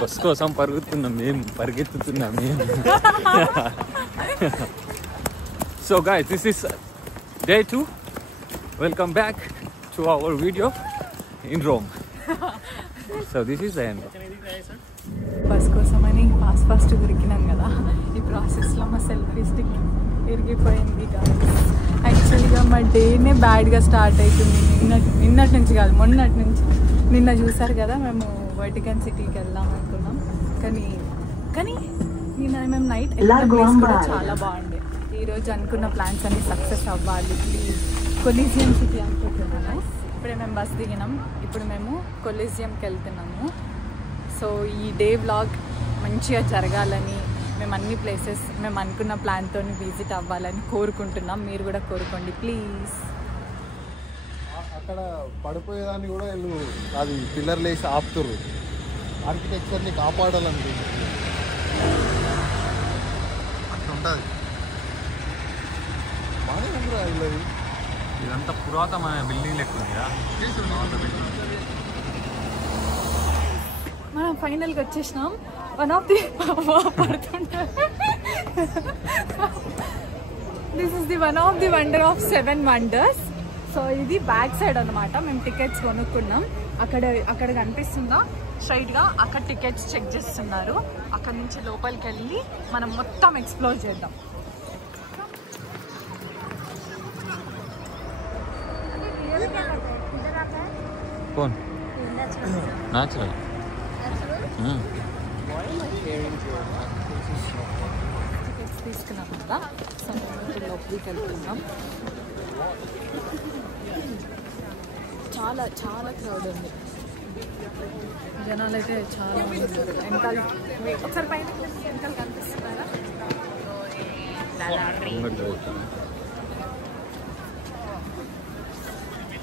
Bus కోసం పరిగెత్తున్నాం మేము. So guys, this is day 2. Welcome back to our video in Rome. So this is the end. Bus కోసమని fast దొరికినాం కదా, ఈ ప్రాసెస్లో మా సెల్ఫీ స్టిక్ విరిగిపోయింది. యాక్చువల్గా మా డేనే బ్యాడ్గా స్టార్ట్ అవుతుంది. నిన్నటి నుంచి కాదు, మొన్నటి నుంచి. నిన్న చూసారు కదా, మేము వాటికన్ సిటీకి వెళ్దాం అనుకున్నాం, కానీ నిన్న మేము నైట్ ప్లేస్ కూడా చాలా బాగుండే. ఈరోజు అనుకున్న ప్లాన్స్ అన్ని సక్సెస్ అవ్వాలి. ప్లీజ్ కొలీజియం సిటీ అనుకుంటున్నాము. ఇప్పుడే మేము బస్ దిగినాం, ఇప్పుడు మేము కొలీజియంకి వెళ్తున్నాము. సో ఈ డే వ్లాగ్ మంచిగా జరగాలని, మేము అన్ని ప్లేసెస్ మేము అనుకున్న ప్లాన్తో విజిట్ అవ్వాలని కోరుకుంటున్నాం. మీరు కూడా కోరుకోండి ప్లీజ్. అక్కడ పడిపోయేదాన్ని కూడా వీళ్ళు అది పిల్లర్లు వేసి ఆపుతుర్రు. ఆర్కిటెక్చర్ని కాపాడాలనిపించింది. అట్లా ఉంటుంది. బాగానే ఉందిరా వీళ్ళది. ఇదంతా పురాతనమైన బిల్డింగ్ లెక్క ఉందిరా. మనం ఫైనల్గా వచ్చేసినాం. One of the this is the one of the wonder of 7 wonders. So ఇది బ్యాక్ సైడ్ అనమాట. మేము టికెట్స్ కొనుక్కున్నాం. అక్కడ కనిపిస్తుందా స్ట్రైట్గా, అక్కడ టికెట్స్ చెక్ చేస్తున్నారు. అక్కడ నుంచి లోపలికి వెళ్ళి మనం మొత్తం ఎక్స్ప్లోర్ చేద్దాం. कौन नेचुरल టికెట్స్ తీసుకున్నాం కదా, సో మేము లోపలికి వెళ్తున్నాం. చాలా చాలా క్రౌడ్ ఉంది. జనాలు అయితే చాలా మంది ఉన్నారు. వెనకాల ఒకసారి పైన వెనకాల కనిపిస్తున్నారా?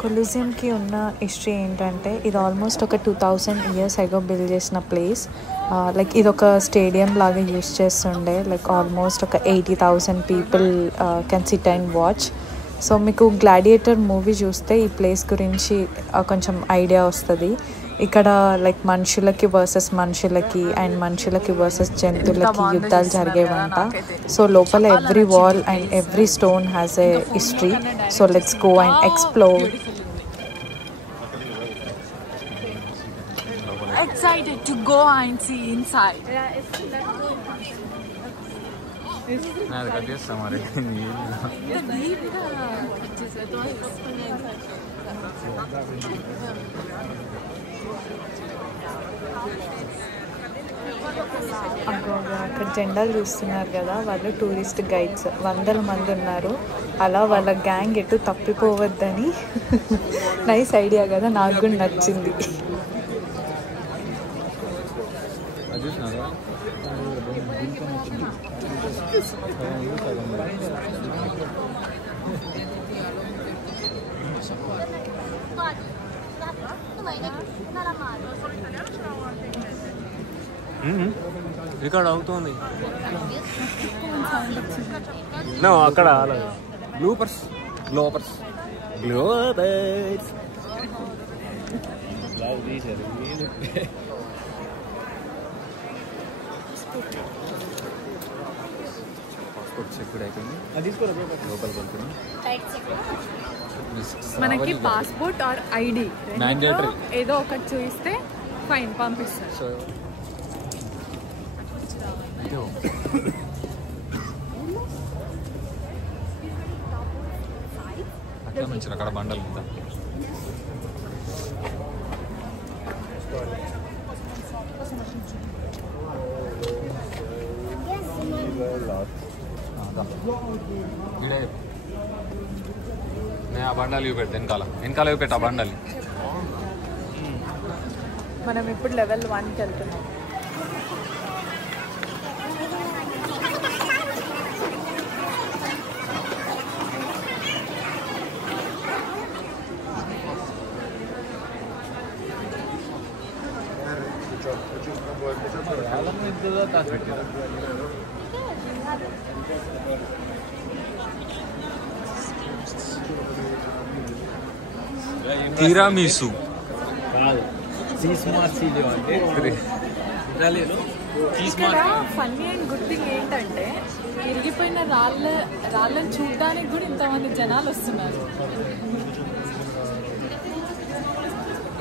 కొలీజియంకి ఉన్న హిస్టరీ ఏంటంటే, ఇది ఆల్మోస్ట్ ఒక 2000 years అగో బిల్డ్ చేసిన ప్లేస్. లైక్ ఇది ఒక స్టేడియం లాగా యూస్ చేస్తుండే. లైక్ ఆల్మోస్ట్ ఒక 80,000 people can SIT and watch. So మీకు గ్లాడియేటర్ మూవీ చూస్తే ఈ ప్లేస్ గురించి కొంచెం ఐడియా వస్తుంది. ఇక్కడ లైక్ మనుషులకి వర్సెస్ మనుషులకి అండ్ మనుషులకి వర్సెస్ జంతువులకి యుద్ధాలు జరిగేవంట. సో లోపల every wall and every stone has a history. So let's go and explore. Excited to go and see inside. నాది కట్ చేస్తా మరి. అక్కడ జెండాలు చూస్తున్నారు కదా, వాళ్ళు టూరిస్ట్ గైడ్స్ 100 మంది ఉన్నారు. అలా వాళ్ళ గ్యాంగ్ ఎటు తప్పిపోవద్దని. నైస్ ఐడియా కదా, నాకు కూడా నచ్చింది. ఇక్కడ అవుతుంది. అక్కడ గ్లోపర్స్ పాస్పోర్ట్ చెక్ కూడా అయిపోయింది. లోపలికి వెళ్తున్నాం. మనకి పాస్పోర్ట్ ఆర్ ఐడి ఏదో ఒకటి చూపిస్తే ఫైన్ పంపిస్తారు. సో అక్కడ మంచి అక్కడ బండలు ఉందా. ఆ బండాలు ఇవి పెడతా వెనకాల ఇవి పెట్టా బండాలు. మనం ఇప్పుడు లెవెల్ 1కి వెళ్తున్నాం. తిరామిసు ఇక్కడ ఫన్నీ అండ్ గుడ్ థింగ్ ఏంటంటే విరిగిపోయిన రాళ్ళని చూడడానికి కూడా ఇంతమంది జనాలు వస్తున్నారు.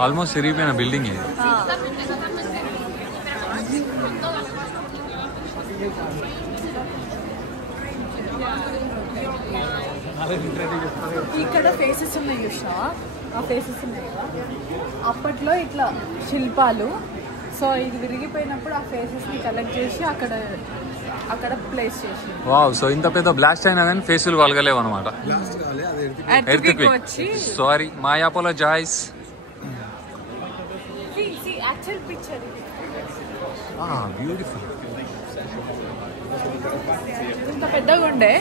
ఆల్మోస్ట్ విరిగిపోయిన బిల్డింగ్ ఇది. ఇక్కడ ఫేసెస్ ఉన్నాయి చూసా, ఆ ఫేసెస్ ఉన్నాయి కదా అప్పట్లో ఇట్లా శిల్పాలు. సో ఇది విరిగిపోయినప్పుడు ఆ ఫేసెస్ ని కలెక్ట్ చేసి అక్కడ ప్లేస్ చేసి. వావ్, సో ఇంత పెద్ద బ్లాస్ట్ అయినా కానీ ఫేసులు వలగలేవు అనమాట. Sorry, my apologise. Actual picture beautiful. ఇంత పెద్దగా ఉండే,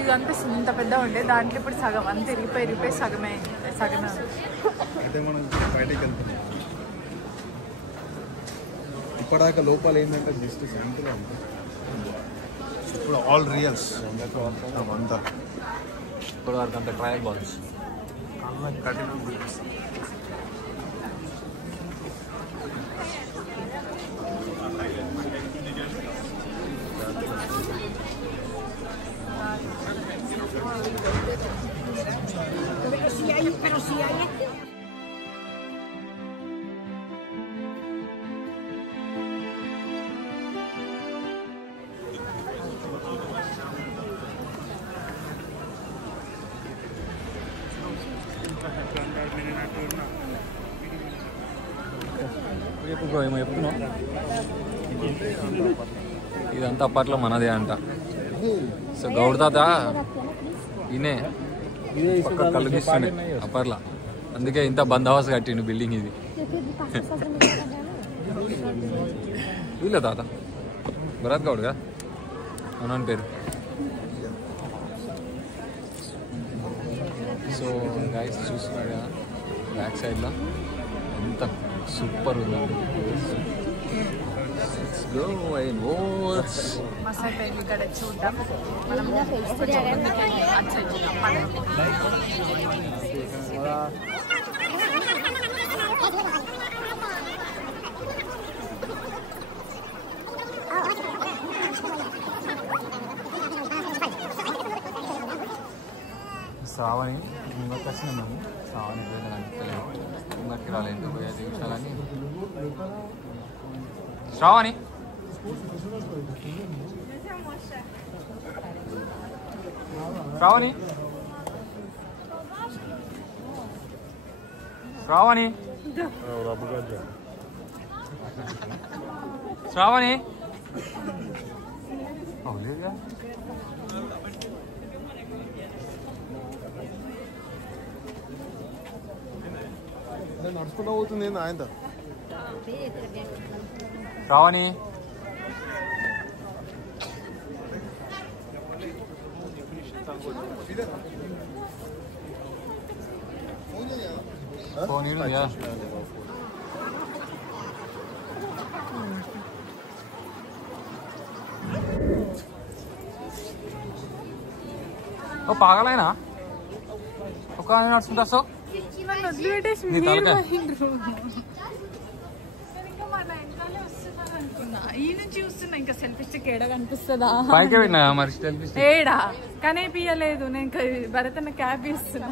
ఇది అనిపిస్తుంది ఇంత పెద్దగా ఉండే, దాంట్లో ఇప్పుడు సగం అంత ఇరిగిపోయి సగమే అంటే మనం బయటకి వెళ్తున్నాం. ఇప్పటిదాకా లోపల ఏంటంటే జస్ట్ సింపుల్ ఉంటుంది. ఇప్పుడు ఆల్ రియల్స్ అంతా ఇప్పుడు వరకు అంత ట్రయల్ బాల్స్ కఠినం. Pero si hay ఏమో చెప్తున్నావు. ఇదంతా అప్పట్లో మనదే అంట. సో గౌడ్ తాత ఈయనే పక్క కళ్ళు తీస్తుండే అప్పట్లో, అందుకే ఇంత బందోబస్తు కట్టిండు బిల్డింగ్ ఇది. వీళ్ళే తాత భరత్ గౌడ్గా అవునని పేరు. సో గైస్ చూస్తున్నాడు కదా బ్యాక్ సైడ్లో ఎంత సూపర్ ఉందండి. ఇక్కడ చూద్దాం మనం శ్రావణి ముంగకి వచ్చినాం మేము. శ్రావణి పోయిన కనిపించలేదు, ముంగకి రాలేదు. 5 నిమిషాలని శ్రావణి శ్రావణి శ్రావణి శ్రావణి అవులేదుగా. నడుచుకుంటూ పోతుంది ఆయన. శ్రావణి ఫోన్ ఇడుందా? ఓ పాగలైనా ఒక నడుచుకుంటా. సో నీ తలకాయ చూస్తున్నా ఇంకా సెల్ఫీ స్టిక్ ఏడా కనిపిస్తుందా? పైకి విన్నా మరి సెల్ఫీ స్టిక్ ఏడా కానీ పియలేదు. నేను భరతన్న క్యాబ్ ఇస్తున్నా.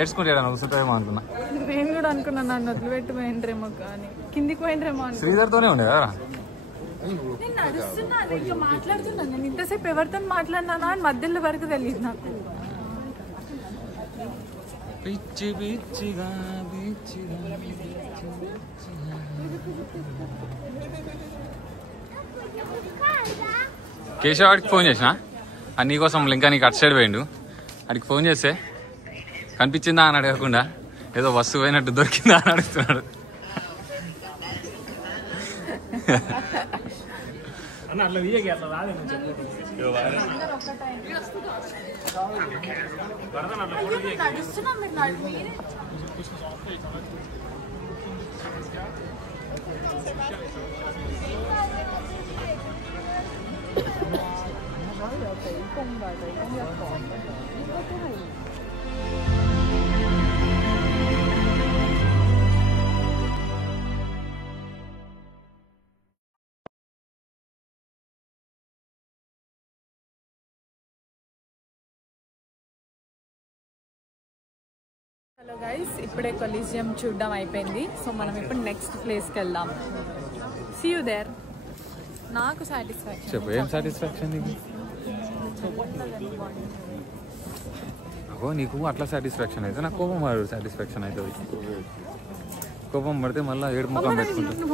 ఏడ్చుకుంటా కూర్చుంటామో అనుకున్నా. నేను కూడా అనుకున్నా నన్ను వదిలిపెట్టి పోయిండ్రేమో, కానీ కిందికి పోయిండ్రేమో. శ్రీధర్తోనే ఉండే కదా. నేను నడుస్తున్నాను ఇంకా మాట్లాడుతున్నాను. నేను ఇంతసేపు ఎవరితో మాట్లాడినానా అని మధ్యలో వరకు తెలియదు నాకు. పిచ్చి పిచ్చిగా పిచ్చిగా. కేశవ్ వాడికి ఫోన్ చేసిన, నీకోసం ఇంకా నీకు అటు సైడ్ పోయిండు. వాడికి ఫోన్ చేస్తే కనిపించిందా అని అడగకుండా ఏదో వస్తువు అయినట్టు దొరికిందా అని అడుగుతున్నాడు. హలో గైస్, ఇప్పుడే కొలీజియం చూడడం అయిపోయింది. సో మనం ఇప్పుడు నెక్స్ట్ ప్లేస్కి వెళ్దాం. See you there. నాకు సాటిస్ఫాక్షన్. చెప్పు, ఏం సాటిస్ఫాక్షన్ నీకు? అగో నీకు అట్లా సాటిస్ఫాక్షన్ అయితే నాకు కోపం పడు సాటిస్ఫాక్షన్ అవుతుంది. కోపం పడితే మళ్ళీ ఏడు ముఖం పెట్టుకుంటాను.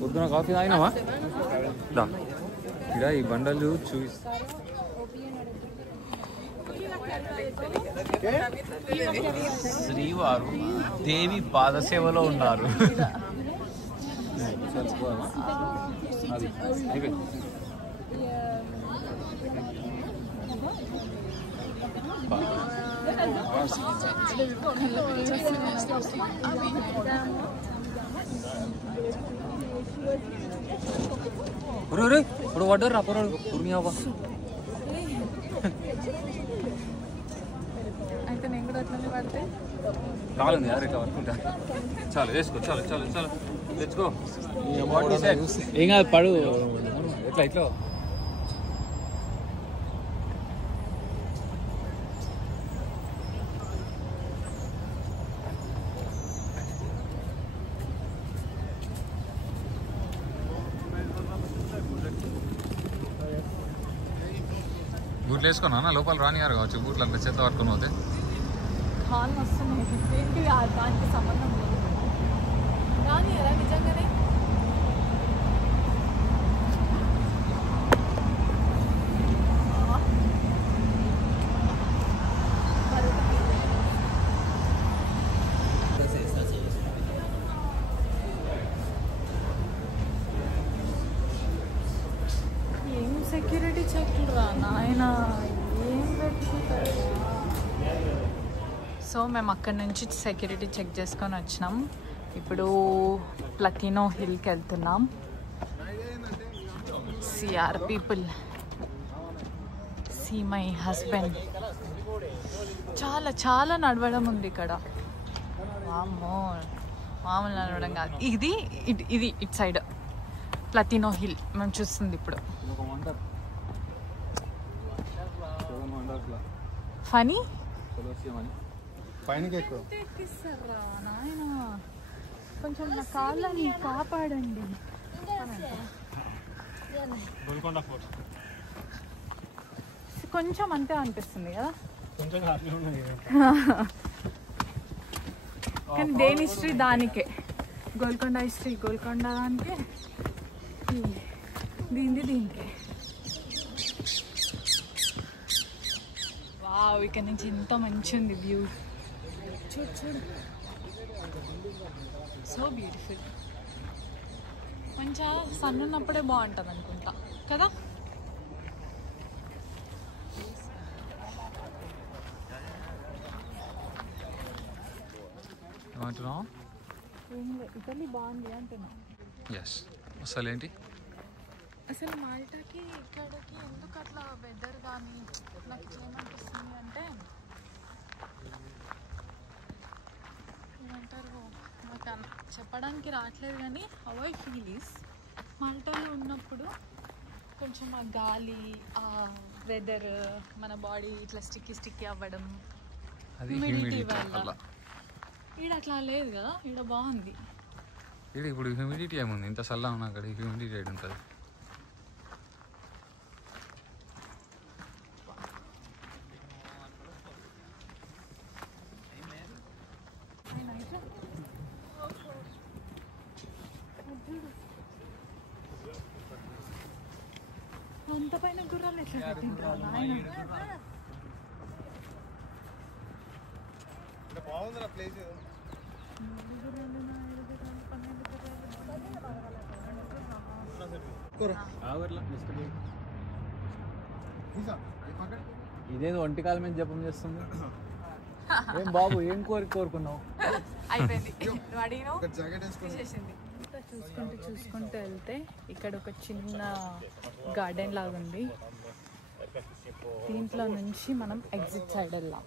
పొద్దున కాఫీ తాగినావా? దా ఇక్కడ ఈ బండలు చూపిస్తా. శ్రీవారు దేవి పాదసేవలో ఉన్నారు. ఇప్పుడు పడ్డారు రా పొరడు ఉర్మియావా. అయితే నేను కూడా అట్లనే పడితే కాలండి యారు ఇట్లా పట్టుకుంటా. చాలు వేసుకో, చాలు చాలు చాలు తెచ్చుకో. ఏం కాదు, పడు. ఎట్లా ఇట్లా బూట్లు వేసుకున్నా లోపల రానియారు కావచ్చు. బూట్లు అంత చేత పట్టుకుని పోతే కాలు వస్తున్నాయి. ఏంటి దానికి సంబంధం లేదు కానీ ఎలా నిజంగానే ఏం సెక్యూరిటీ చెక్లు రా నాయన, ఏం పెట్టుకుంటారు. సో మేము అక్కడి నుంచి సెక్యూరిటీ చెక్ చేసుకొని వచ్చినాం. ఇప్పుడు ప్లతినో హిల్కి వెళ్తున్నాం. సిఆర్ పీపుల్, సీ మై హస్బెండ్. చాలా చాలా నడవడం ఉంది ఇక్కడ. వామ్మో, మామూలు నడవడం కాదు. ఇది ఇది ఇటు సైడ్ ప్లతినో హిల్ మేము చూస్తుంది ఇప్పుడు. ఫనీ పైనకి ఎక్కువ ఎక్కిస్తారా నాయన, కొంచెం నా కాళ్ళని కాపాడండి. కొంచెం అంతే అనిపిస్తుంది కదా, కానీ దేని హిస్టరీ దానికే. గోల్కొండ హిస్టరీ గోల్కొండ దానికే, దీనికే. వావ్, ఇక్కడ నుంచి ఇంత మంచి ఉంది వ్యూ. చూడు చూడు, సో బ్యూటిఫుల్. మంచిగా సన్ ఉన్నప్పుడే బాగుంటుంది అనుకుంటా కదా. ఏమంటున్నావు? ఇటలీ బాగుంది అంటున్నా. ఎస్, అసలు ఏంటి అసలు మాల్టాకి ఇక్కడికి ఎందుకు అట్లా వెదర్ కానీ నాకు ఇట్లా ఏమనిపిస్తుంది అంటే, ఏమంటారు నాకు చెప్పడానికి రావట్లేదు కానీ హౌ ఐ ఫీల్ ఈస్, మాల్టాలో ఉన్నప్పుడు కొంచెం ఆ గాలి, ఆ వెదర్, మన బాడీ ఇట్లా స్టిక్కీ అవ్వడం, అది హ్యూమిడిటీ హ్యూమిడిటీ వల్ల. అట్లా. ఈడ అట్లా లేదు కదా, ఈడ బాగుంది. ఇప్పుడు హ్యూమిడిటీ ఏముంది? ఇంత చల్లగా ఉన్నా అక్కడ హ్యూమిడిటీ రేట్ ఉంటుంది. అంత పైన గుర్రాలు ఎట్లా పెట్టింటారు నాయన. బాగుంది నా ప్లేస్. ఇదేదో ఒంటికాల మీద జపం చేస్తుంది. ఏం బాబు, ఏం కోరుకున్నావు? అయిపోయింది, నువ్వు అడిగినావు జాకెట్ వేసుకొని చేసింది. ఇంత చూసుకుంటూ వెళ్తే ఇక్కడ ఒక చిన్న గార్డెన్ లాగా ఉంది. దీంట్లో నుంచి మనం ఎగ్జిట్ సైడ్ వెళ్దాం.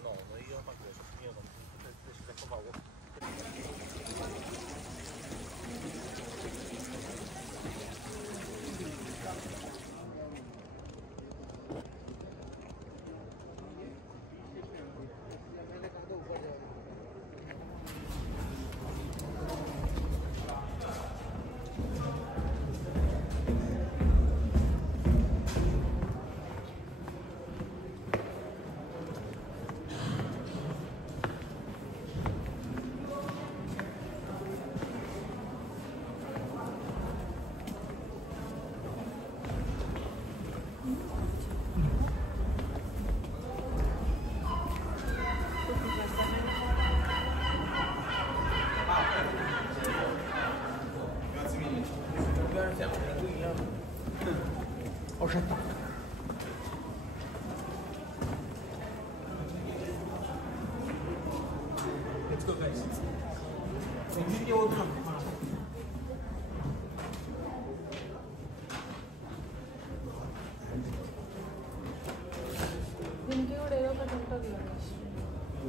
దీనికి కూడా ఏదో ఒకటి ఉంటుంది కదా.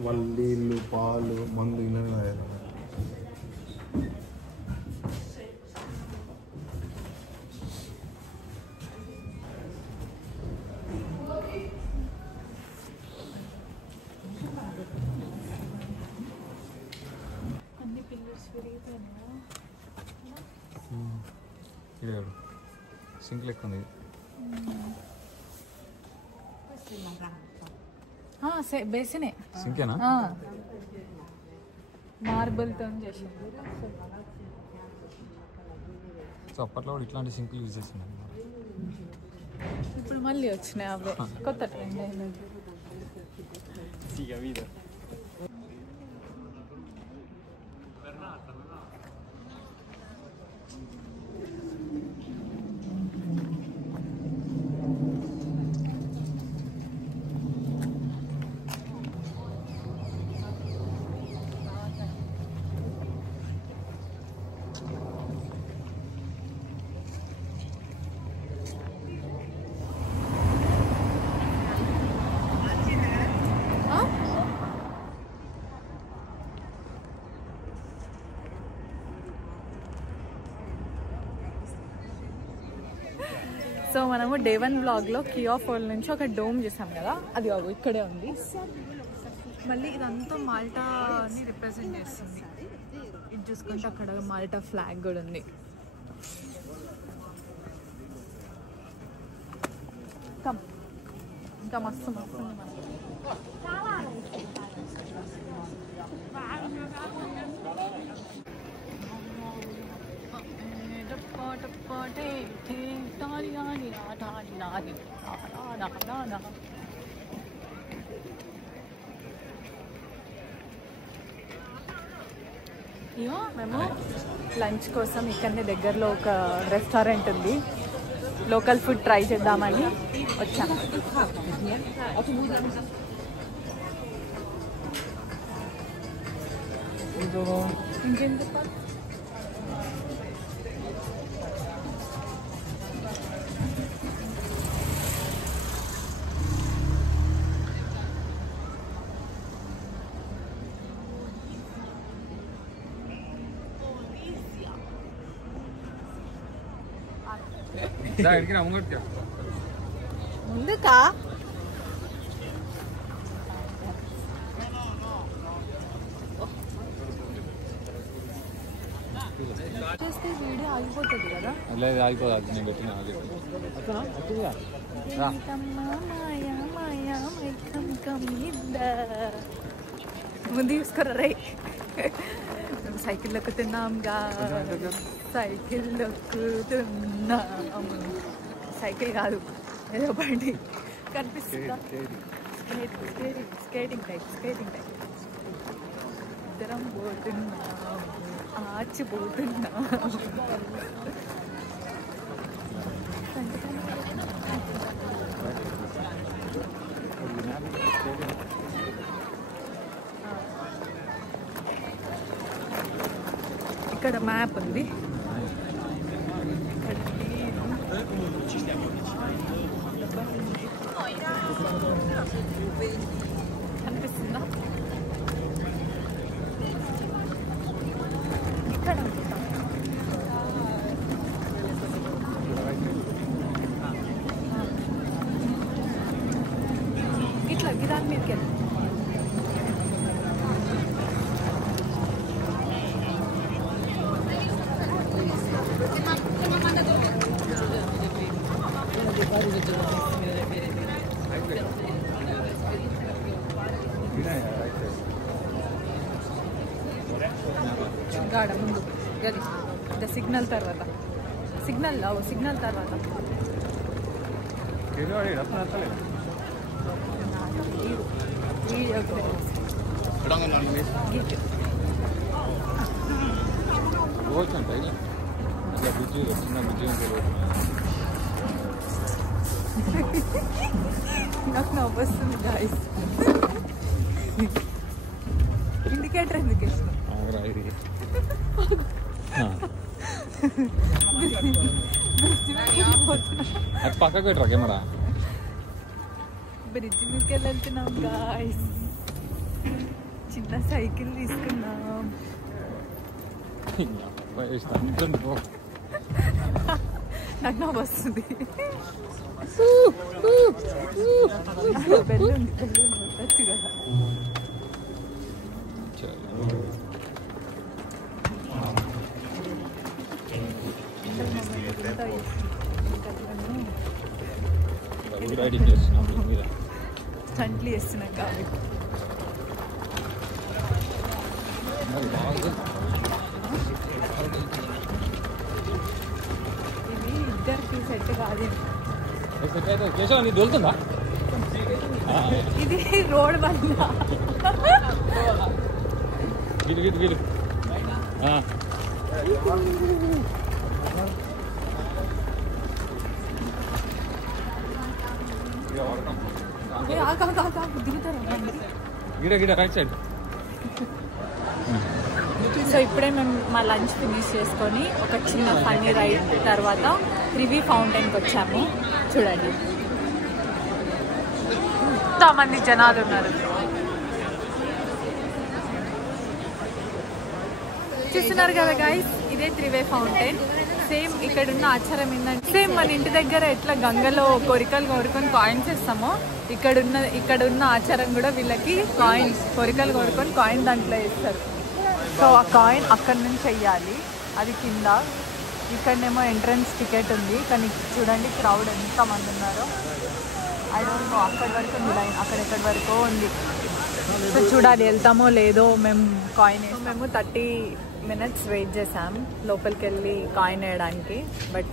వల్లీళ్ళు పాలు మందు ఇలా అన్ని పిల్లర్స్ విరిగిపోయినా సింక్ లెక్క ఉంది. బేసినే సింకేనా? మార్బుల్తో చేసింది. సో అప్పట్లో కూడా ఇట్లాంటి సింకులు యూజ్ చేస్తున్నాం. ఇప్పుడు మళ్ళీ వచ్చినాయి అవే, కొత్త ట్రెండ్ అయినది. సో మనము డే 1 వ్లాగ్లో కియా ఫాల్ నుంచి ఒక డోమ్ చేసాం కదా, అది ఇక్కడే ఉంది. మళ్ళీ ఇదంతా మాల్టాని రిప్రజెంట్ చేస్తుంది. ఇది చూసుకుంటే అక్కడ మాల్టా ఫ్లాగ్ కూడా ఉంది. ఇంకా మస్తు మస్తు ఉంది మనకి. ఇయో మేము లంచ్ కోసం ఇక్కడనే దగ్గరలో ఒక రెస్టారెంట్ ఉంది, లోకల్ ఫుడ్ ట్రై చేద్దామని వచ్చాము. ఇంకేం చెప్పాలి? ముందుకా చేస్తే వీడియో ఆగిపోతుంది కదా. లేదు ఆగిపోదు, అది నేను పెట్టిన ముందు చూసుకోరా రై. మేము సైకిల్ ఎక్కుతున్నాంగా, సైకిల్ ఎక్కుతున్నాము. సైకిల్ కాదు, ఏదో బండి కనిపిస్తుందా? Skating type. ఇద్దరం పోతున్నాము, ఆచిపోతున్నాము. ఇక్కడ మ్యాప్ ఉంది. అనిపిస్తుందా? ఇక్కడ ఇట్లా గిదాని మీదకి వెళ్ళి గాడ ముందు గది సిగ్నల్ తర్వాత సిగ్నల్ తర్వాత నాకు నవ్వు వస్తుంది గాయస్. ఇండికేటర్ ఎందుకు వేసిన? పక్కకు పెట్టరా కెమెరా. బ్రిడ్జ్ మీదకి వెళ్తున్నాం గాయస్. చిన్న సైకిల్ తీసుకున్నాం. నాకు నవ్వు వస్తుంది. బెల్లుండి కొట్టచ్చు కదా. స్టంట్లు వేస్తున్నాం కాబట్టి ఇది ఇద్దరికి సెట్ కాదు. దొరుకుతుందా? ఇది రోడ్ వల్ల గిరి గిడ రైట్ సైడ్. సో ఇప్పుడే మేము మా లంచ్ ఫినిష్ చేసుకొని ఒక చిన్న ఫన్నీ రైడ్ తర్వాత త్రివి ఫౌంటైన్కి వచ్చాము. చూడండి ఎంతమంది జనాలు ఉన్నారు. చూస్తున్నారు కదా గైస్, ఇదే త్రివే ఫౌంటైన్. సేమ్ ఇక్కడున్న ఆచారం ఏంటంటే సేమ్ మన ఇంటి దగ్గర ఎట్లా గంగలో కోరికలు కోరుకొని కాయిన్స్ ఇస్తామో ఇక్కడున్న ఆచారం కూడా వీళ్ళకి కోరికలు కోరుకొని కాయిన్ దాంట్లో వేస్తారు. సో ఆ కాయిన్ అక్కడి నుంచి వెయ్యాలి. అది కింద. ఇక్కడనేమో ఎంట్రన్స్ టికెట్ ఉంది. కానీ చూడండి క్రౌడ్ ఎంతమంది ఉన్నారో. ఐ డోంట్ నో అక్కడి వరకు ఉంది లైన్, అక్కడెక్కడి వరకు ఉంది. సో చూడాలి వెళ్తామో లేదో. మేము కాయిన్ మేము 30 minutes వెయిట్ చేసాం లోపలికి వెళ్ళి కాయిన్ వేయడానికి. బట్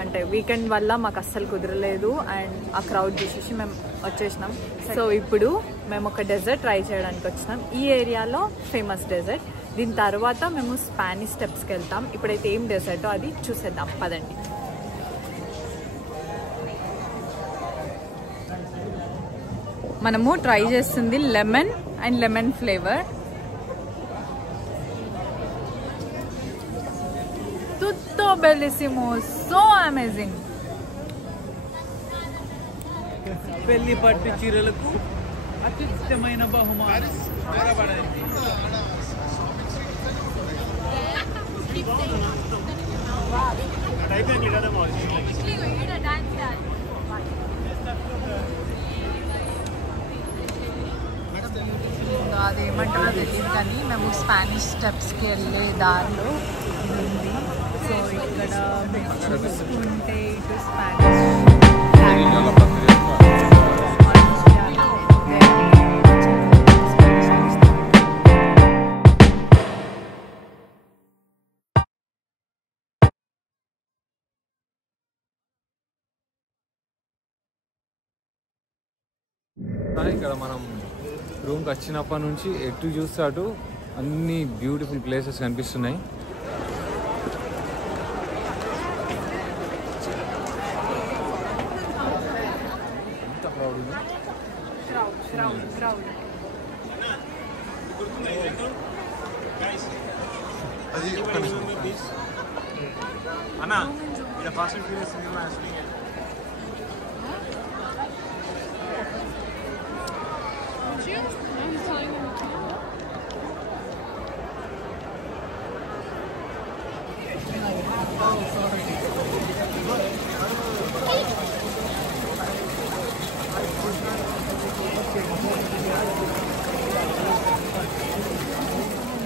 అంటే వీకెండ్ వల్ల మాకు అస్సలు కుదరలేదు అండ్ ఆ క్రౌడ్ చూసేసి మేము వచ్చేసినాం. సో ఇప్పుడు మేము ఒక డెజర్ట్ ట్రై చేయడానికి వచ్చినాం. ఈ ఏరియాలో ఫేమస్ డెజర్ట్. దీని తర్వాత మేము స్పానిష్ స్టెప్స్కి వెళ్తాం. ఇప్పుడైతే ఏం డెజర్టో అది చూసేద్దాం పదండి. మనము ట్రై చేస్తుంది లెమన్ అండ్ లెమన్ ఫ్లేవర్. తుత్తో బెల్లిసిమో, సో అమేజింగ్. పెళ్లి పట్టు చీరలకు అత్యుత్తమైన బహుమానం. అదేమంటారో తెలియదు కానీ మేము స్పానిష్ స్టెప్స్కి వెళ్ళే దారిలో ఇది ఉంది. సో ఇక్కడ చూసుకుంటే ఇటు స్పానిష్ ఇక్కడ మనం రూమ్కి వచ్చినప్పటి నుంచి ఎటు చూస్తే అటు అన్ని బ్యూటిఫుల్ ప్లేసెస్ కనిపిస్తున్నాయి. ఎంత క్రౌడ్ ఉంది. అది ఒక్క నిమిషం. అన్నా ఇక్కడ fast and furious cinema shooting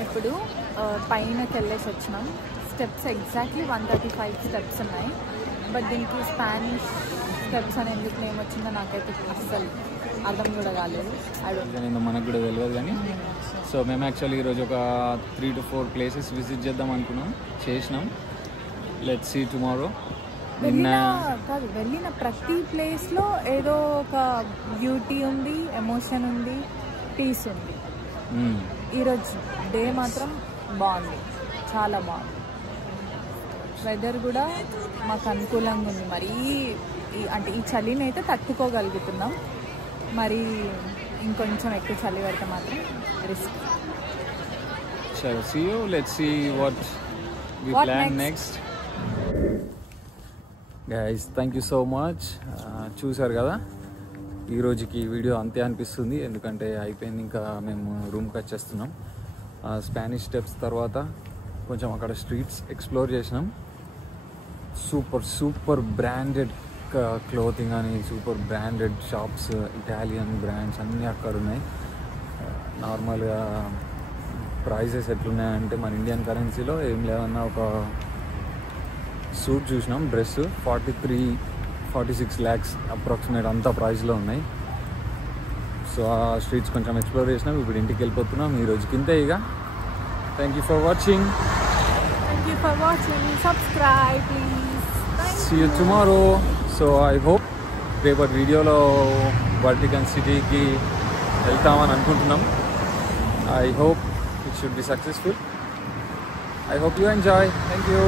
ఇప్పుడు పైనకి వెళ్ళేసి వచ్చినాం. స్టెప్స్ ఎగ్జాక్ట్లీ 135 స్టెప్స్ ఉన్నాయి. బట్ దీనికి స్పానిష్ స్టెప్స్ అని ఎందుకు నేమ్ వచ్చిందో నాకైతే అస్సలు అర్థం కూడా కాలేదు. మనకు కూడా తెలియదు కానీ సో మేము యాక్చువల్లీ ఈరోజు ఒక 3 to 4 ప్లేసెస్ విజిట్ చేద్దాం అనుకున్నాం, చేసినాం. Let's see tomorrow. వెళ్ళిన ప్రతి ప్లేస్లో ఏదో ఒక బ్యూటీ ఉంది, ఎమోషన్ ఉంది, పీస్ ఉంది. ఈరోజు డే మాత్రం బాగుంది, చాలా బాగుంది. వెదర్ కూడా మాకు అనుకూలంగా ఉంది. మరీ అంటే ఈ చలిని అయితే తట్టుకోగలుగుతున్నాం. మరి ఇంకొంచెం ఎక్కువ చలి పెడితే మాత్రం risk. Shall see you. Let's see what we plan next. Guys, thank you so much. చూసారు కదా, ఈ రోజుకి వీడియో అంతే అనిపిస్తుంది. ఎందుకంటే అయిపోయింది, ఇంకా మేము రూమ్కి వచ్చేస్తున్నాం. స్పానిష్ స్టెప్స్ తర్వాత కొంచెం అక్కడ స్ట్రీట్స్ ఎక్స్ప్లోర్ చేసినాం. సూపర్ బ్రాండెడ్ క్లోతింగ్ అని, super branded shops, Italian brands అన్నీ అక్కడ ఉన్నాయి. నార్మల్గా ప్రైజెస్ ఎట్లున్నాయంటే మన ఇండియన్ కరెన్సీలో ఏం లేవన్నా ఒక సూట్ చూసినాం, డ్రెస్ 43-46 lakhs అప్రాక్సిమేట్ అంత ప్రైస్లో ఉన్నాయి. సో ఆ స్ట్రీట్స్ కొంచెం ఎక్స్ప్లోర్ చేసినాం. ఇప్పుడు ఇంటికి వెళ్ళిపోతున్నాం ఈ రోజుకి ఇంతే ఇక. Thank you for watching. Subscribe please. See you tomorrow. So I hope రేపటి వీడియోలో వాటికన్ సిటీకి వెళ్తామని అనుకుంటున్నాం. I hope it should be successful. I hope you enjoy. Thank you.